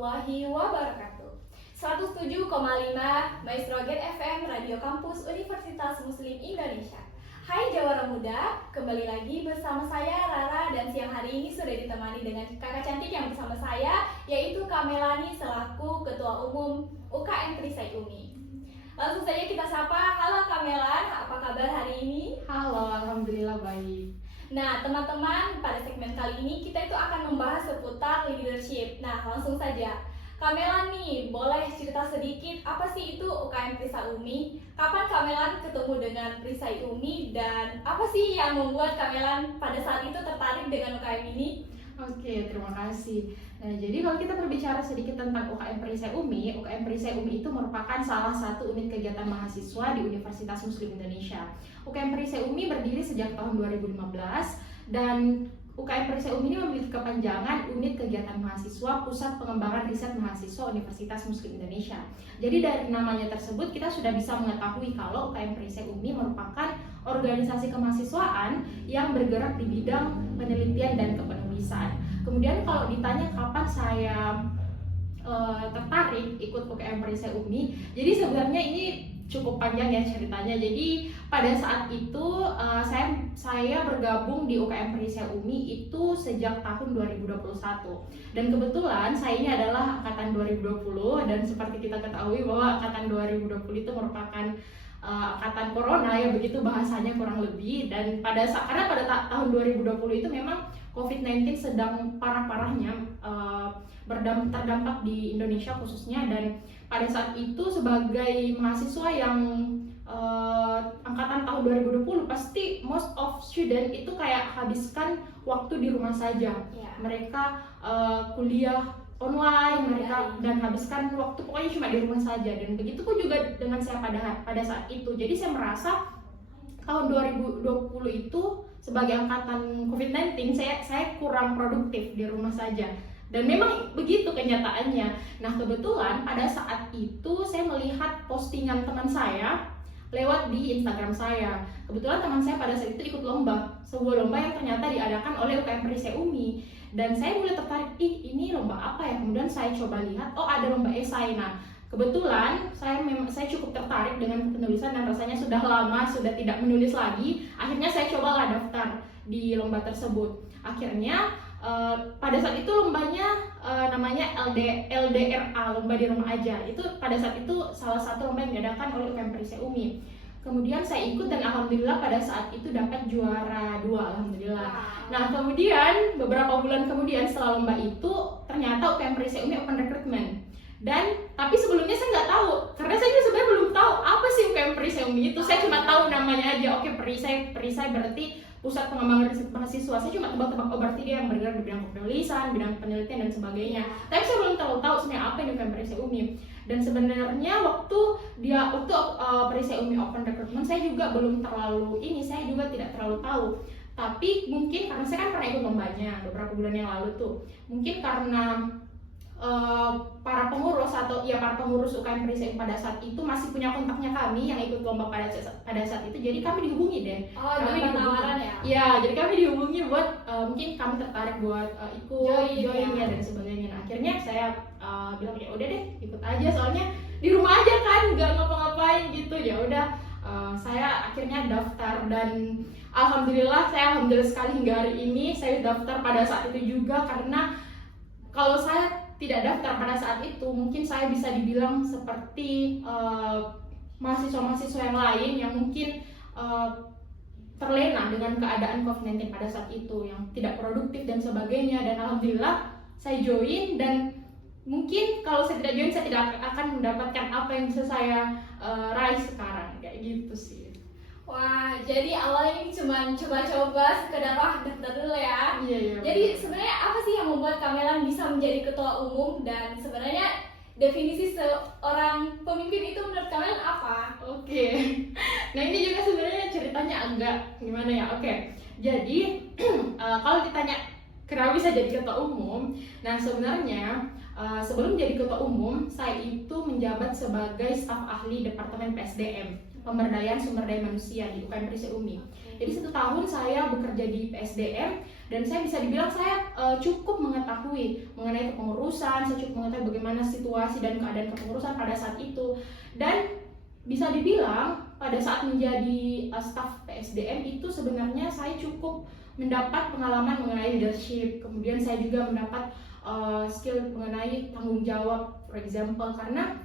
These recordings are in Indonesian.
warahmatullahi wabarakatuh. 107,5 Maestro Gen FM Radio Kampus Universitas Muslim Indonesia. Hai Jawara Muda, kembali lagi bersama saya Rara dan siang hari ini sudah ditemani dengan kakak cantik yang bersama saya, yaitu Kamelani selaku Ketua Umum UKM Perisai Umi. Langsung saja kita sapa. Halo Kamelan, apa kabar hari ini? Halo, alhamdulillah baik. Nah teman-teman, pada segmen kali ini kita itu akan membahas seputar leadership. Nah langsung saja, Kamelan nih, boleh cerita sedikit apa sih itu UKM Perisai Umi? Kapan Kamelan ketemu dengan Perisai Umi dan apa sih yang membuat Kamelan pada saat itu tertarik dengan UKM ini? Oke, terima kasih. Nah, jadi kalau kita berbicara sedikit tentang UKM Perisai Umi itu merupakan salah satu unit kegiatan mahasiswa di Universitas Muslim Indonesia. UKM Perisai Umi berdiri sejak tahun 2015 dan UKM Perisai Umi ini memiliki kepanjangan Unit Kegiatan Mahasiswa Pusat Pengembangan Riset Mahasiswa Universitas Muslim Indonesia. Jadi dari namanya tersebut kita sudah bisa mengetahui kalau UKM Perisai Umi merupakan organisasi kemahasiswaan yang bergerak di bidang penelitian dan kepenulisan. Kemudian kalau ditanya kapan saya tertarik ikut UKM Perisai Umi, jadi sebenarnya ini cukup panjang ya ceritanya. Jadi pada saat itu saya bergabung di UKM Perisai Umi itu sejak tahun 2021. Dan kebetulan saya ini adalah angkatan 2020 dan seperti kita ketahui bahwa angkatan 2020 itu merupakan angkatan corona ya, begitu bahasanya kurang lebih. Dan karena pada tahun 2020 itu memang COVID-19 sedang parah-parahnya terdampak di Indonesia khususnya, dan pada saat itu sebagai mahasiswa yang angkatan tahun 2020 pasti most of student itu kayak habiskan waktu di rumah saja. Mereka kuliah online, dan habiskan waktu pokoknya cuma di rumah saja. Dan begitu pun juga dengan saya pada saat itu. Jadi saya merasa tahun 2020 itu sebagai angkatan COVID-19 saya kurang produktif di rumah saja. Dan memang begitu kenyataannya. Nah kebetulan pada saat itu saya melihat postingan teman saya lewat di Instagram saya. Kebetulan teman saya pada saat itu ikut sebuah lomba yang ternyata diadakan oleh UKM Perisai Umi. Dan saya mulai tertarik, ini lomba apa ya? Kemudian saya coba lihat, oh ada lomba esai. Nah kebetulan saya cukup tertarik dengan penulisan dan rasanya sudah lama sudah tidak menulis lagi. Akhirnya saya cobalah daftar di lomba tersebut. Akhirnya pada saat itu lombanya namanya LDRA, lomba di rumah aja. Itu pada saat itu salah satu lomba yang diadakan oleh UKM Perisai Umi. Kemudian saya ikut dan alhamdulillah pada saat itu dapat juara 2, alhamdulillah. Nah kemudian beberapa bulan kemudian setelah lomba itu ternyata UKM Perisai Umi open recruitment. Tapi sebelumnya saya nggak tahu, karena saya juga sebenarnya belum tahu apa sih UKM Perisai Umi itu. Saya cuma tahu namanya aja, oke Perisai berarti Pusat Pengembangan Riset Mahasiswa. Saya cuma tebak-tebak, oh berarti dia yang bergerak di bidang penulisan, bidang penelitian dan sebagainya. Tapi saya belum tahu sebenarnya apa yang UKM Perisai Umi. Dan sebenarnya waktu Perisai Umi open recruitment saya juga belum saya juga tidak terlalu tahu. Tapi mungkin karena saya kan pernah ikut lombanya beberapa bulan yang lalu tuh. Mungkin karena para pengurus UKM Perisai pada saat itu masih punya kontaknya kami yang ikut lomba pada saat itu, jadi kami dihubungi deh. Kami penawaran ya? Ya, jadi kami dihubungi buat mungkin kami tertarik buat ikut join ya dan sebagainya. Nah, akhirnya saya bilang ya udah deh ikut aja, soalnya di rumah aja kan nggak ngapa-ngapain gitu. Ya udah saya akhirnya daftar dan alhamdulillah sekali hingga hari ini saya daftar pada saat itu juga, karena kalau saya tidak daftar pada saat itu mungkin saya bisa dibilang seperti mahasiswa-mahasiswa yang lain yang mungkin terlena dengan keadaan COVID-19 pada saat itu, yang tidak produktif dan sebagainya. Dan alhamdulillah saya join, dan mungkin kalau saya tidak join saya tidak akan mendapatkan apa yang bisa saya raih sekarang, kayak gitu sih. Wah, jadi awalnya ini cuma coba-coba sekedar daftar dulu ya. Iya. Jadi sebenarnya apa sih yang membuat Kamelan bisa menjadi ketua umum, dan sebenarnya definisi seorang pemimpin itu menurut Kamelan apa? Oke. Nah ini juga sebenarnya ceritanya agak gimana ya. Oke. Jadi kalau ditanya kenapa bisa jadi ketua umum, nah sebenarnya sebelum jadi ketua umum saya itu menjabat sebagai staf ahli Departemen PSDM. pemberdayaan sumber daya manusia di UKM Perisai Umi. Jadi 1 tahun saya bekerja di PSDM dan saya bisa dibilang saya cukup mengetahui mengenai kepengurusan, saya cukup mengetahui bagaimana situasi dan keadaan kepengurusan pada saat itu. Dan bisa dibilang pada saat menjadi staf PSDM itu sebenarnya saya cukup mendapat pengalaman mengenai leadership, kemudian saya juga mendapat skill mengenai tanggung jawab, for example, karena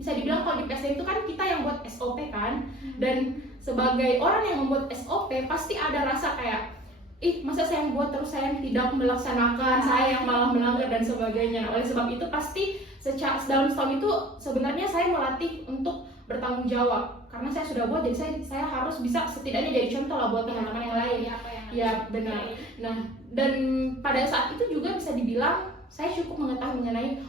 bisa dibilang kalau di PSDM itu kan kita yang buat SOP kan, dan sebagai orang yang membuat SOP pasti ada rasa kayak masa saya yang buat terus saya yang tidak melaksanakan, saya yang malah melanggar dan sebagainya. Oleh sebab itu pasti dalam setahun itu sebenarnya saya melatih untuk bertanggung jawab, karena saya sudah buat jadi saya harus bisa setidaknya jadi contoh lah buat teman-teman yang lain. Ya benar. Nah, dan pada saat itu juga bisa dibilang saya cukup mengetahui mengenai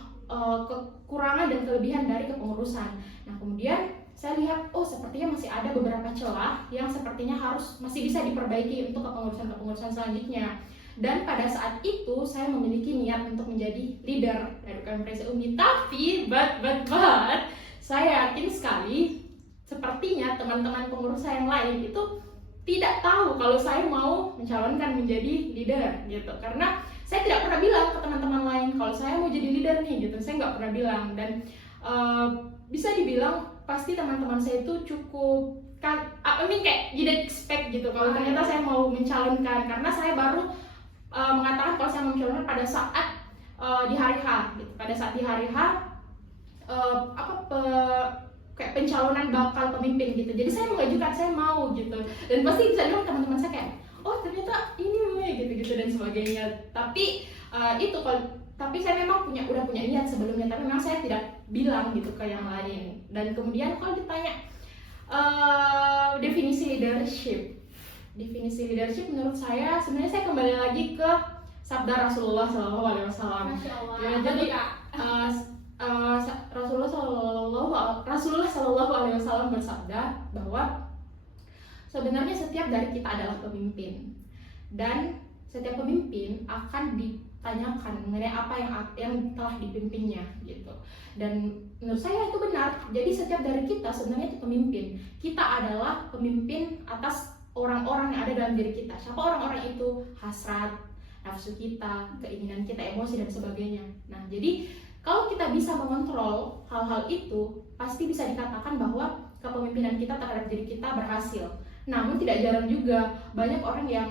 kekurangan dan kelebihan dari kepengurusan. Nah, kemudian saya lihat sepertinya masih ada beberapa celah yang sepertinya masih bisa diperbaiki untuk kepengurusan selanjutnya. Dan pada saat itu saya memiliki niat untuk menjadi leader dari UKM Perisai Umi. Tapi but saya yakin sekali sepertinya teman-teman pengurus saya yang lain itu tidak tahu kalau saya mau mencalonkan menjadi leader gitu, karena saya tidak pernah bilang ke teman-teman lain kalau saya mau jadi leader nih gitu, saya nggak pernah bilang. Dan bisa dibilang pasti teman-teman saya itu cukup kayak tidak expect gitu kalau ternyata saya mau mencalonkan, karena saya baru mengatakan kalau saya mau mencalonkan pada saat di hari H gitu. Pada saat di hari H kayak pencalonan bakal pemimpin gitu. Jadi saya mengajukan saya mau gitu. Dan pasti bisa dong teman-teman saya kayak ternyata ini gitu dan sebagainya. Tapi tapi saya memang udah punya niat sebelumnya, tapi memang saya tidak bilang gitu ke yang lain. Dan kemudian kalau ditanya definisi leadership menurut saya sebenarnya saya kembali lagi ke sabda Rasulullah SAW. Masya Allah. Ya, jadi Rasulullah SAW bersabda bahwa sebenarnya setiap dari kita adalah pemimpin, dan setiap pemimpin akan ditanyakan mengenai apa yang telah dipimpinnya gitu. Dan menurut saya itu benar. Jadi setiap dari kita sebenarnya itu pemimpin. Kita adalah pemimpin atas orang-orang yang ada dalam diri kita. Siapa orang-orang itu? Hasrat, nafsu kita, keinginan kita, emosi dan sebagainya. Nah, jadi kalau kita bisa mengontrol hal-hal itu, pasti bisa dikatakan bahwa kepemimpinan kita terhadap diri kita berhasil. Namun tidak jarang juga banyak orang yang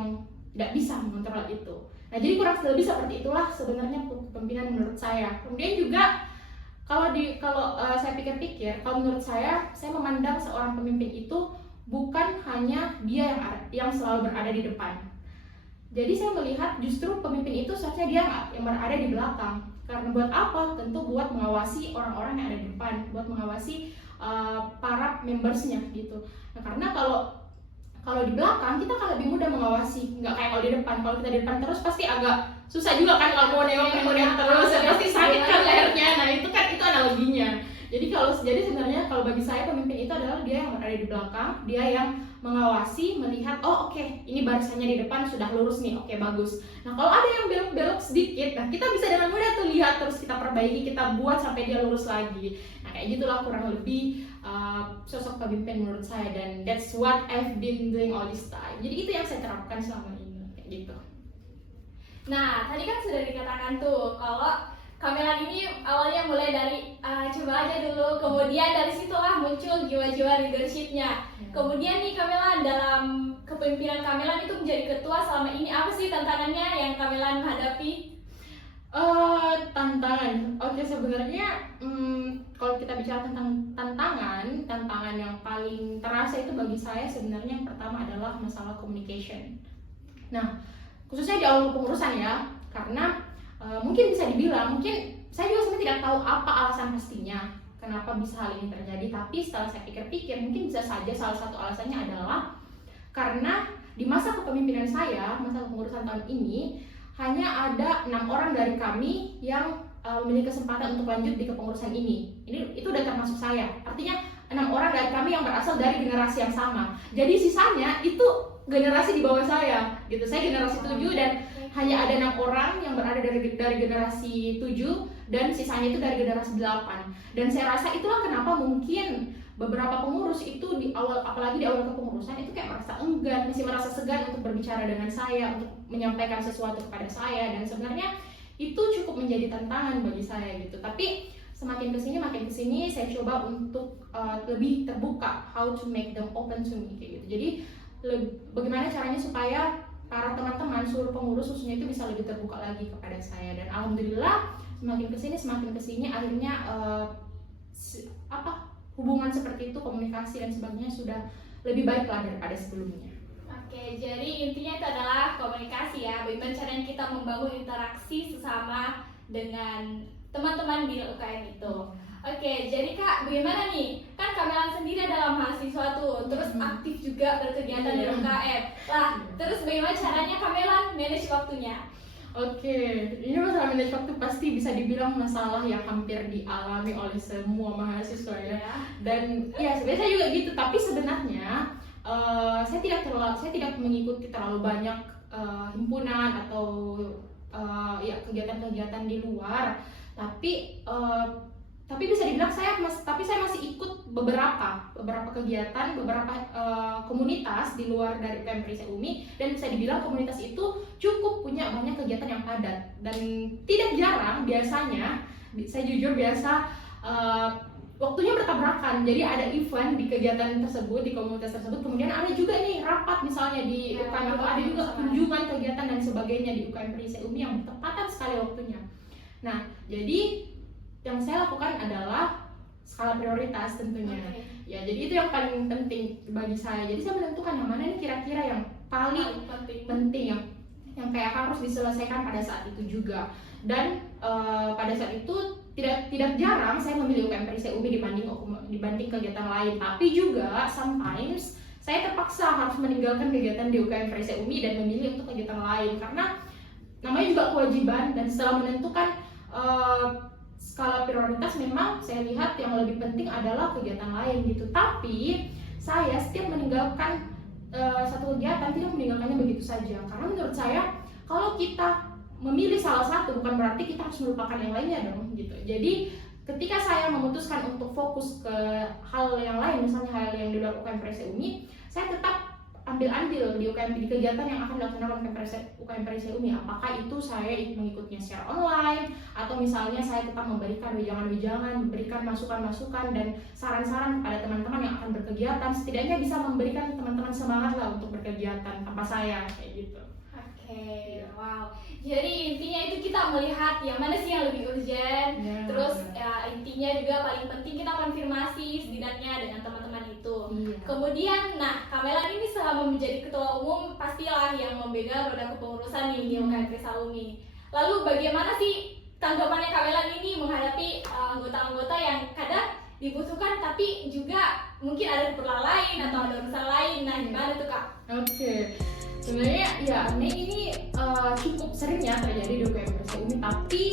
tidak bisa mengontrol itu. Nah, jadi kurang lebih seperti itulah sebenarnya kepemimpinan menurut saya. Kemudian juga kalau saya pikir-pikir, kalau menurut saya memandang seorang pemimpin itu bukan hanya dia yang selalu berada di depan. Jadi saya melihat justru pemimpin itu seharusnya dia yang berada di belakang. Karena buat apa? Tentu buat mengawasi orang-orang yang ada di depan, buat mengawasi para membersnya gitu. Nah, karena kalau di belakang kita akan lebih mudah mengawasi, nggak kayak kalau di depan. Kalau kita di depan terus pasti agak susah juga kan kalau mau nengok terus, pasti sakit kan lehernya. Nah itu analoginya. Jadi sebenarnya kalau bagi saya pemimpin itu adalah dia yang berada di belakang, dia yang mengawasi, melihat ini barisannya di depan sudah lurus nih, bagus. Nah kalau ada yang belok-belok sedikit, nah kita bisa dengan mudah tuh lihat, terus kita perbaiki, kita buat sampai dia lurus lagi. Nah kayak gitulah kurang lebih sosok pemimpin menurut saya, dan that's what I've been doing all this time. Jadi itu yang saya terapkan selama ini, kayak gitu. Nah tadi kan sudah dikatakan tuh kalau Kamelan ini awalnya mulai dari coba aja dulu, kemudian dari situlah muncul jiwa-jiwa leadershipnya. Kemudian nih Kamelan, dalam kepemimpinan Kamelan itu menjadi ketua selama ini, apa sih tantangannya yang Kamelan hadapi? Tantangan, sebenarnya kalau kita bicara tentang tantangan yang paling terasa itu bagi saya sebenarnya yang pertama adalah masalah communication. Nah, khususnya di awal kepengurusan ya, karena mungkin bisa dibilang, mungkin saya juga sebenarnya tidak tahu apa alasan pastinya kenapa bisa hal ini terjadi, tapi setelah saya pikir-pikir mungkin bisa saja salah satu alasannya adalah karena di masa kepemimpinan saya, masa kepengurusan tahun ini, hanya ada 6 orang dari kami yang memiliki kesempatan untuk lanjut di kepengurusan ini. Itu udah termasuk saya. Artinya orang dari kami yang berasal dari generasi yang sama. Jadi sisanya itu generasi di bawah saya gitu. Saya generasi 7 dan hanya ada 6 orang yang berada dari generasi 7 dan sisanya itu dari generasi 8. Dan saya rasa itulah kenapa mungkin beberapa pengurus itu di awal, apalagi di awal kepengurusan itu kayak merasa enggan, masih merasa segan untuk berbicara dengan saya, untuk menyampaikan sesuatu kepada saya, dan sebenarnya itu cukup menjadi tantangan bagi saya gitu. Tapi semakin kesini saya coba untuk lebih terbuka, how to make them open to me kayak gitu. Jadi bagaimana caranya supaya para teman-teman seluruh pengurus khususnya itu bisa lebih terbuka lagi kepada saya, dan alhamdulillah semakin kesini akhirnya hubungan seperti itu, komunikasi dan sebagainya sudah lebih baik lah daripada sebelumnya. Oke, jadi intinya itu adalah komunikasi ya, bagaimana caranya kita membangun interaksi sesama dengan teman-teman di UKM itu. Oke, jadi Kak, bagaimana nih? Kan Kamelan sendiri adalah mahasiswa tuh, terus aktif juga berkegiatan di UKM. Lah, terus bagaimana caranya Kamelan manage waktunya? Oke, ini masalah manage waktu pasti bisa dibilang masalah yang hampir dialami oleh semua mahasiswa ya. Dan ya sebenarnya saya juga gitu, tapi sebenarnya saya tidak mengikuti terlalu banyak himpunan atau kegiatan-kegiatan di luar. Tapi bisa dibilang saya masih ikut beberapa kegiatan, beberapa komunitas di luar dari UKM Perisai Umi, dan bisa dibilang komunitas itu cukup punya banyak kegiatan yang padat, dan tidak jarang biasanya saya jujur waktunya bertabrakan. Jadi ada event di kegiatan tersebut, di komunitas tersebut, kemudian ada juga nih rapat misalnya di UKM, atau ada juga kunjungan kegiatan dan sebagainya di UKM Perisai Umi yang bertepatan sekali waktunya. Nah, jadi yang saya lakukan adalah skala prioritas tentunya. Ya, jadi itu yang paling penting bagi saya. Jadi saya menentukan yang mana nih kira-kira yang paling penting, yang kayak harus diselesaikan pada saat itu juga. Dan pada saat itu tidak jarang saya memilih UKM Perisai Umi dibanding kegiatan lain. Tapi juga sometimes saya terpaksa harus meninggalkan kegiatan di UKM Perisai Umi dan memilih untuk kegiatan lain, karena namanya juga kewajiban. Dan setelah menentukan skala prioritas, memang saya lihat yang lebih penting adalah kegiatan lain gitu. Tapi saya setiap meninggalkan satu kegiatan tidak meninggalkannya begitu saja, karena menurut saya kalau kita memilih salah satu bukan berarti kita harus melupakan yang lainnya dong gitu. Jadi ketika saya memutuskan untuk fokus ke hal yang lain, misalnya hal yang di luar UKM Perisai Umi, saya tetap ambil andil di kegiatan yang akan dilaksanakan UKM Perisai Umi. Apakah itu saya mengikutnya secara online, atau misalnya saya tetap memberikan wejangan-wejangan, memberikan masukan-masukan dan saran-saran kepada teman-teman yang akan berkegiatan, setidaknya bisa memberikan teman-teman semangat lah untuk berkegiatan tanpa saya kayak gitu. Oke, wow. Jadi intinya itu kita melihat yang mana sih yang lebih urgent. Terus ya, intinya juga paling penting kita konfirmasi setidaknya dengan teman-teman itu. Kemudian, Kamelan ini selama menjadi ketua umum pastilah yang memegang roda kepengurusan nih di UKM Perisai Umi. Lalu bagaimana sih tanggapannya Kamelan ini menghadapi anggota-anggota yang kadang dibutuhkan tapi juga mungkin ada keperluan lain atau ada urusan lain. Nah, gimana tuh Kak? Oke. Sebenarnya ya ini cukup sering ya terjadi di UKM Perisai Umi, tapi